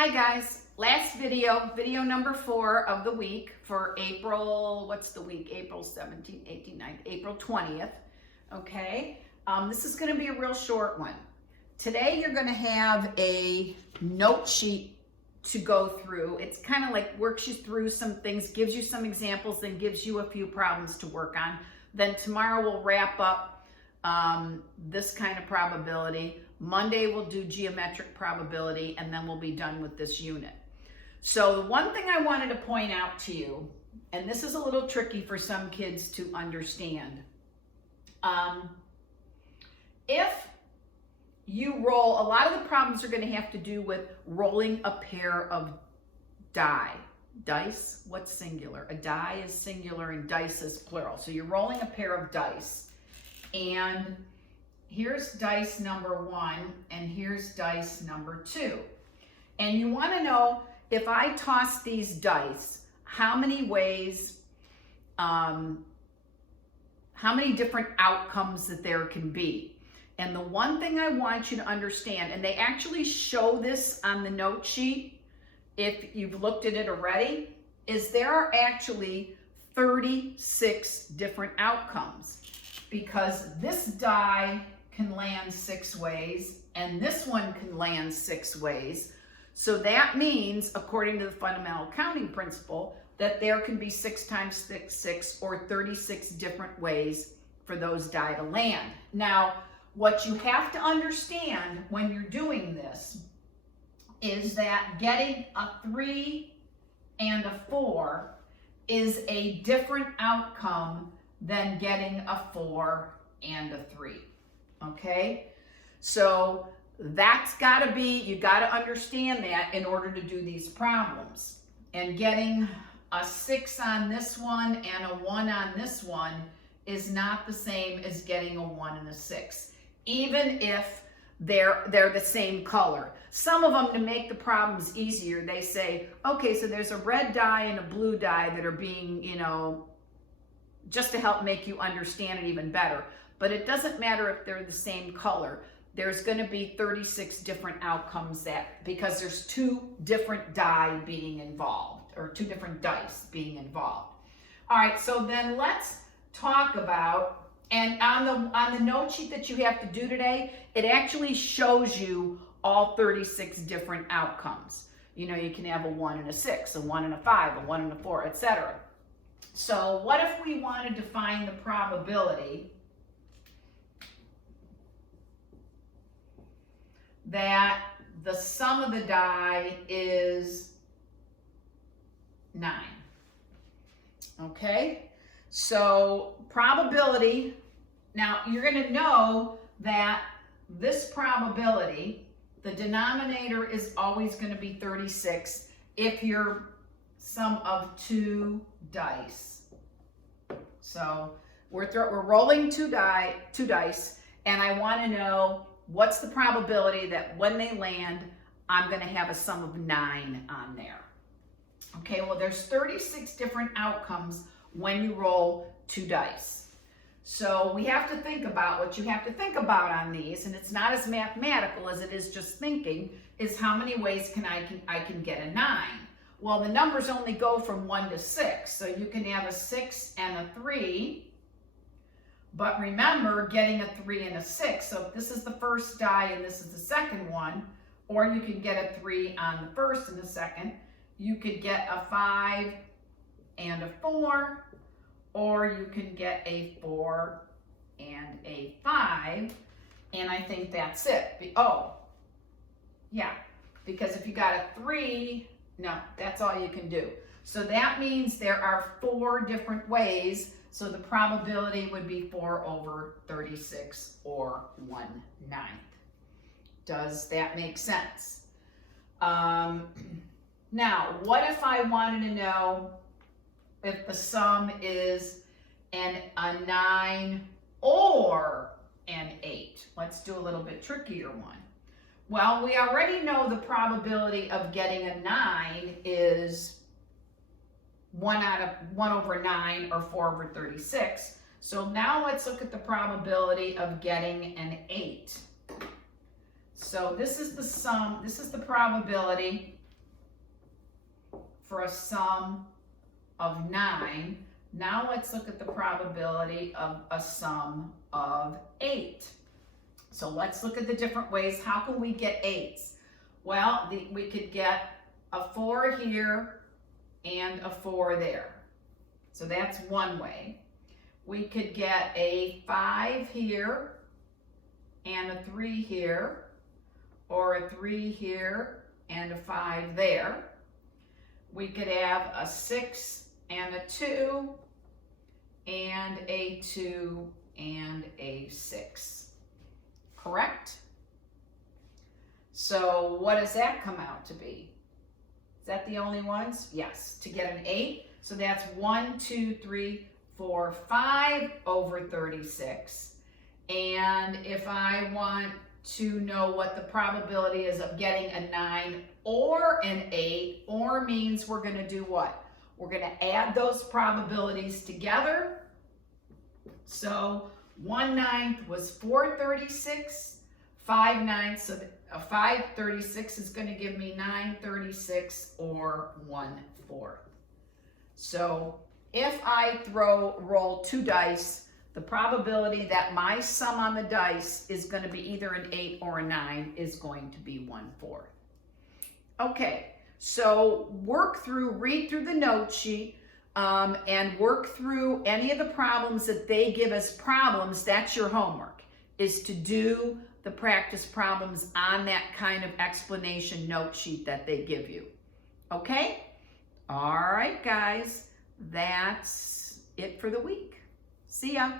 Hi guys, last video number 4 of the week for April, what's the week? April 17th, 18th, 19th, April 20th, okay? This is gonna be a real short one. Today you're gonna have a note sheet to go through. It's kind of like works you through some things, gives you some examples, then gives you a few problems to work on. Then tomorrow we'll wrap up this kind of probability. Monday we'll do geometric probability, and then we'll be done with this unit. So the one thing I wanted to point out to you, and this is a little tricky for some kids to understand. If you roll, a lot of the problems are going to have to do with rolling a pair of dice. What's singular? A die is singular and dice is plural. So you're rolling a pair of dice, and here's dice number 1 and here's dice number 2. And you want to know, if I toss these dice, how many ways, how many different outcomes that there can be. And the one thing I want you to understand, and they actually show this on the note sheet if you've looked at it already, is there are actually 36 different outcomes, because this die can land 6 ways and this one can land 6 ways. So that means, according to the fundamental counting principle, that there can be 6 times 6 or 36 different ways for those die to land. Now, what you have to understand when you're doing this is that getting a 3 and a 4 is a different outcome than getting a 4 and a 3. Okay, so that's got to be, you got to understand that in order to do these problems. And getting a 6 on this one and a 1 on this one is not the same as getting a 1 and a 6, even if they're the same color. Some of them, to make the problems easier, they say, okay, so there's a red die and a blue die that are being, just to help make you understand it even better. But it doesn't matter if they're the same color. There's going to be 36 different outcomes, because there's 2 different die being involved, or 2 different dice being involved. All right, so then let's talk about, and on the note sheet that you have to do today, it actually shows you all 36 different outcomes. You can have a 1 and a 6, a 1 and a 5, a 1 and a 4, etc. So what if we wanted to find the probability that the sum of the die is 9? Okay, so probability, now you're going to know that this probability, the denominator is always going to be 36 if you're sum of 2 dice. So we're rolling 2 dice, and I want to know what's the probability that when they land, I'm going to have a sum of 9 on there. Okay, well, there's 36 different outcomes when you roll 2 dice. So we have to think about, what you have to think about on these, and it's not as mathematical as it is just thinking, is how many ways I can get a 9. Well, the numbers only go from 1 to 6, so you can have a 6 and a 3. But remember, getting a 3 and a 6, so if this is the first die and this is the second one, or you can get a 3 on the first and the second, you could get a 5 and a 4, or you can get a 4 and a 5, and I think that's it. Oh, yeah, because if you got a 3, no, that's all you can do. So that means there are 4 different ways. So the probability would be 4 over 36, or 1/9. Does that make sense? Now, what if I wanted to know if the sum is a 9 or an 8? Over do a little bit trickier one. Well, we already know the probability of getting a 9 is 1 over 9, or 4 over 36. So now let's look at the probability of getting an 8. So this is the sum, this is the probability for a sum of 9. Now let's look at the probability of a sum of 8. So let's look at the different ways. How can we get 8s? Well, we could get a 4 here and a 4 there. So that's one way. We could get a 5 here and a 3 here, or a 3 here and a 5 there. We could have a 6 and a 2, and a 2 and a 6. Correct? So what does that come out to be? Is that the only ones? Yes, to get an 8. So that's 1, 2, 3, 4, 5 over 36. And if I want to know what the probability is of getting a 9 or an 8, or means we're going to do what? We're going to add those probabilities together. So 1/9 was 4/36. 5/9, so 5/36 is going to give me 9/36 or 1/4. So if I roll 2 dice, the probability that my sum on the dice is going to be either an 8 or a 9 is going to be 1/4. Okay, so read through the note sheet, and work through any of the problems that they give as problems. That's your homework, is to do the practice problems on that kind of explanation note sheet that they give you. Okay? All right, guys, that's it for the week. See ya.